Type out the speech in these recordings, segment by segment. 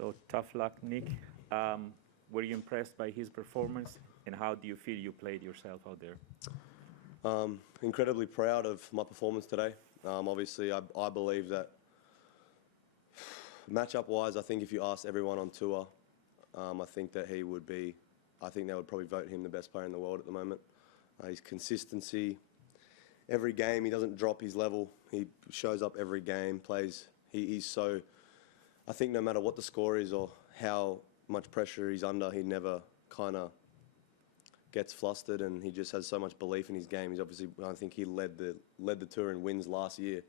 So tough luck, Nick. Were you impressed by his performance, and how do you feel you played yourself out there? Incredibly proud of my performance today. Obviously, I believe that matchup-wise, I think if you asked everyone on tour, I think that he would be, I think they would probably vote him the best player in the world at the moment. His consistency, every game, he doesn't drop his level. He shows up every game, plays. He's so, I think no matter what the score is or how much pressure he's under, he never kind of gets flustered, and he just has so much belief in his game. He's obviously, I think he led the tour in wins last year.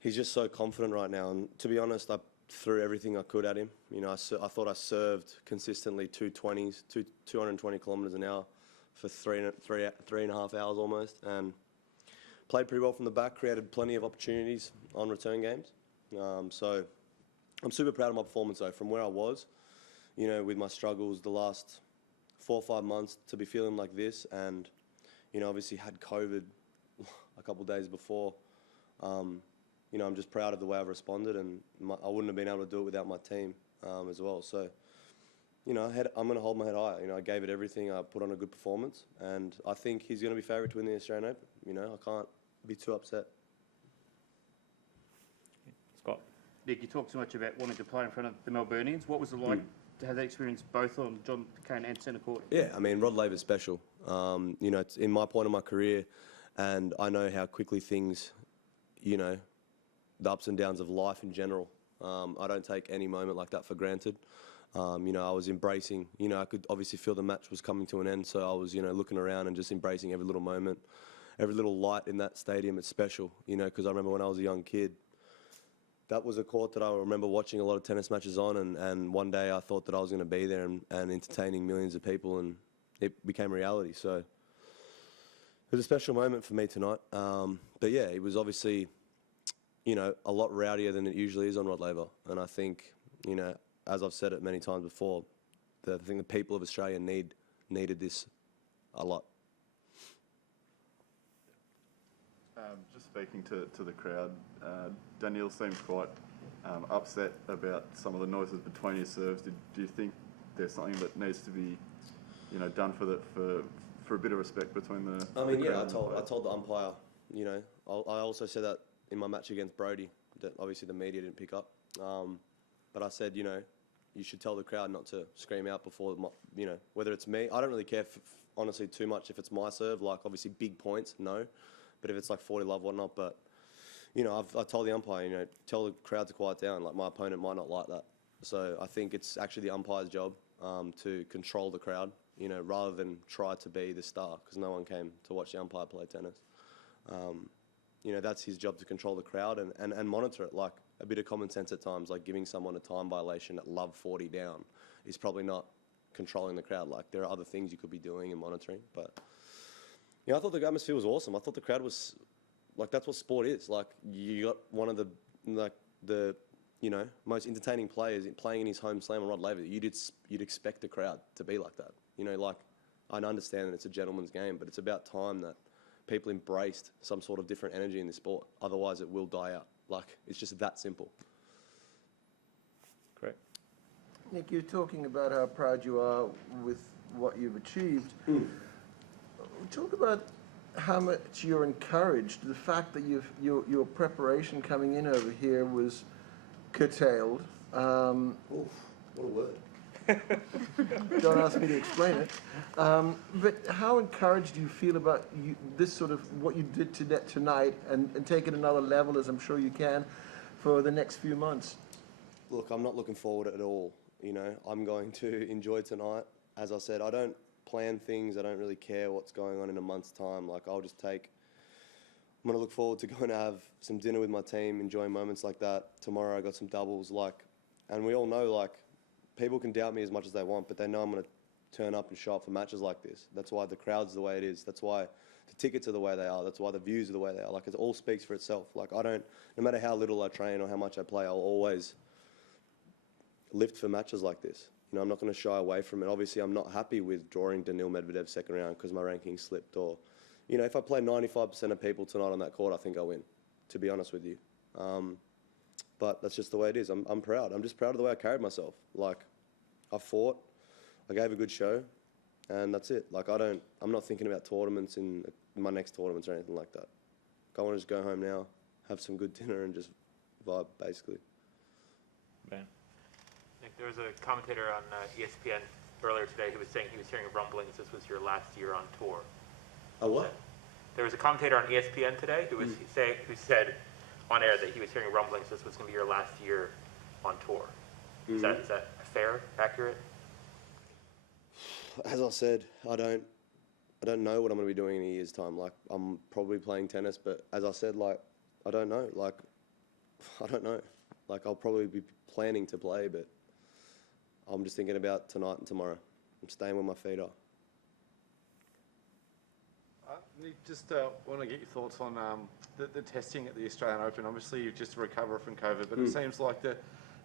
He's just so confident right now, and to be honest, I threw everything I could at him. You know, I thought I served consistently 220 kilometres an hour for three and a half hours almost, and played pretty well from the back, created plenty of opportunities on return games. So I'm super proud of my performance though, from where I was, you know, with my struggles the last 4 or 5 months to be feeling like this, and, you know, obviously had COVID a couple of days before. You know, I'm just proud of the way I've responded, and I wouldn't have been able to do it without my team as well. So, you know, I'm going to hold my head high. You know, I gave it everything. I put on a good performance, and I think he's going to be favourite to win the Australian Open. You know, I can't be too upset. Scott? Nick, you talked so much about wanting to play in front of the Melburnians. What was it like to have that experience both on John Cain and centre court? Yeah, I mean, Rod Laver's special. You know, it's in my point of my career, and I know how quickly things, you know, the ups and downs of life in general. I don't take any moment like that for granted. You know, I was embracing, you know, I could obviously feel the match was coming to an end, so I was, you know, looking around and just embracing every little moment. Every little light in that stadium, it's special, you know, because I remember when I was a young kid, that was a court that I remember watching a lot of tennis matches on, and one day I thought that I was going to be there and entertaining millions of people, and it became reality. So it was a special moment for me tonight. But yeah, it was obviously, you know, a lot rowdier than it usually is on Rod Laver. And I think, you know, as I've said it many times before, I think the people of Australia needed this a lot. Just speaking to the crowd, Daniil seemed quite upset about some of the noises between his serves. Do you think there's something that needs to be, you know, done for a bit of respect between the? I mean, the yeah, crowd I told the umpire. You know, I also said that in my match against Brody, that obviously the media didn't pick up. But I said, you know, you should tell the crowd not to scream out before, you know, whether it's me. I don't really care, honestly, too much if it's my serve. Like, obviously, big points, no. But if it's like 40 love, whatnot. But, you know, I told the umpire, you know, tell the crowd to quiet down. Like, my opponent might not like that. So I think it's actually the umpire's job to control the crowd, you know, rather than try to be the star, because no one came to watch the umpire play tennis. You know, that's his job, to control the crowd and monitor it. Like, a bit of common sense at times, like giving someone a time violation at love 40 down is probably not controlling the crowd. Like, there are other things you could be doing and monitoring. But, you know, I thought the atmosphere was awesome. I thought the crowd was, like, that's what sport is. Like, you got one of the you know, most entertaining players playing in his home slam on Rod Laver. You'd expect the crowd to be like that. You know, like, I understand that it's a gentleman's game, but it's about time that people embraced some sort of different energy in the sport. Otherwise, it will die out. Like, it's just that simple. Correct. Nick, you're talking about how proud you are with what you've achieved. Talk about how much you're encouraged. The fact that your preparation coming in over here was curtailed. Oof, what a word. Don't ask me to explain it. But how encouraged do you feel about this sort of what you did tonight and take it another level, as I'm sure you can, for the next few months? Look, I'm not looking forward at all. You know, I'm going to enjoy tonight. As I said, I don't plan things. I don't really care what's going on in a month's time. Like, I'm going to look forward to going to have some dinner with my team, enjoying moments like that. Tomorrow I got some doubles, like, and we all know, like, people can doubt me as much as they want, but they know I'm going to turn up and show up for matches like this. That's why the crowd's the way it is. That's why the tickets are the way they are. That's why the views are the way they are. Like, it all speaks for itself. Like, no matter how little I train or how much I play, I'll always lift for matches like this. You know, I'm not going to shy away from it. Obviously, I'm not happy with drawing Daniil Medvedev second round because my ranking slipped. Or, you know, if I play 95% of people tonight on that court, I think I win, to be honest with you. but that's just the way it is. I'm proud. I'm just proud of the way I carried myself. Like, I fought, I gave a good show, and that's it. Like, I'm not thinking about tournaments in my next tournaments or anything like that. I want to just go home now, have some good dinner, and just vibe, basically. Ben. Nick, there was a commentator on ESPN earlier today who was saying he was hearing rumblings this was your last year on tour. A what? There was a commentator on ESPN today who was who said on air that he was hearing rumblings this was going to be your last year on tour. Is that fair, accurate? As I said, I don't know what I'm going to be doing in a year's time. Like, I'm probably playing tennis, but as I said, like, I don't know. Like, I don't know. Like, I'll probably be planning to play, but I'm just thinking about tonight and tomorrow. I'm staying where my feet are. Nick, just want to get your thoughts on the testing at the Australian Open. Obviously, you've just recovered from COVID, but it seems like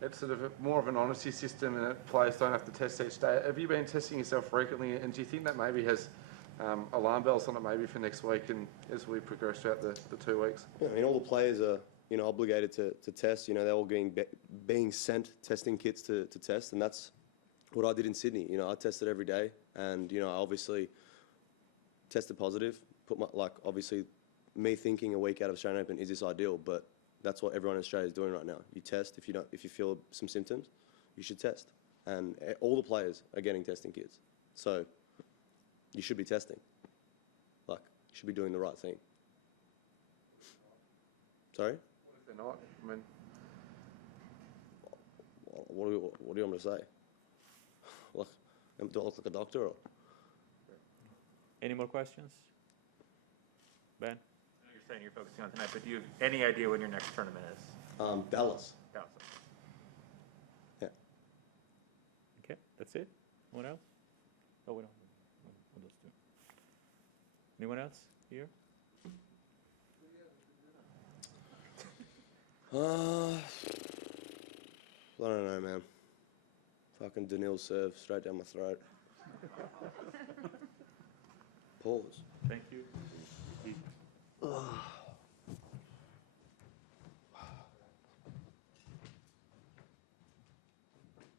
it's sort of more of an honesty system, and players don't have to test each day. Have you been testing yourself frequently, and do you think that maybe has alarm bells on it maybe for next week and as we progress throughout the 2 weeks? Yeah, I mean, all the players are, obligated to test. They're all being sent testing kits to test, and that's what I did in Sydney. I tested every day, and I obviously tested positive. Obviously, me thinking a week out of Australian Open, is this ideal? But that's what everyone in Australia is doing right now. You test if you feel some symptoms, you should test, and all the players are getting testing kits. So you should be testing. You should be doing the right thing. Sorry? What if they're not? I mean, What do you want me to say? Do I look like a doctor? Or? Any more questions? Ben? I know you're saying you're focusing on tonight, but do you have any idea when your next tournament is? Dallas. Dallas. Yeah. Okay, that's it. Anyone else? Oh, we don't. What else do? Anyone else here? I don't know, man. Fucking Daniil serve straight down my throat. Pause. Thank you.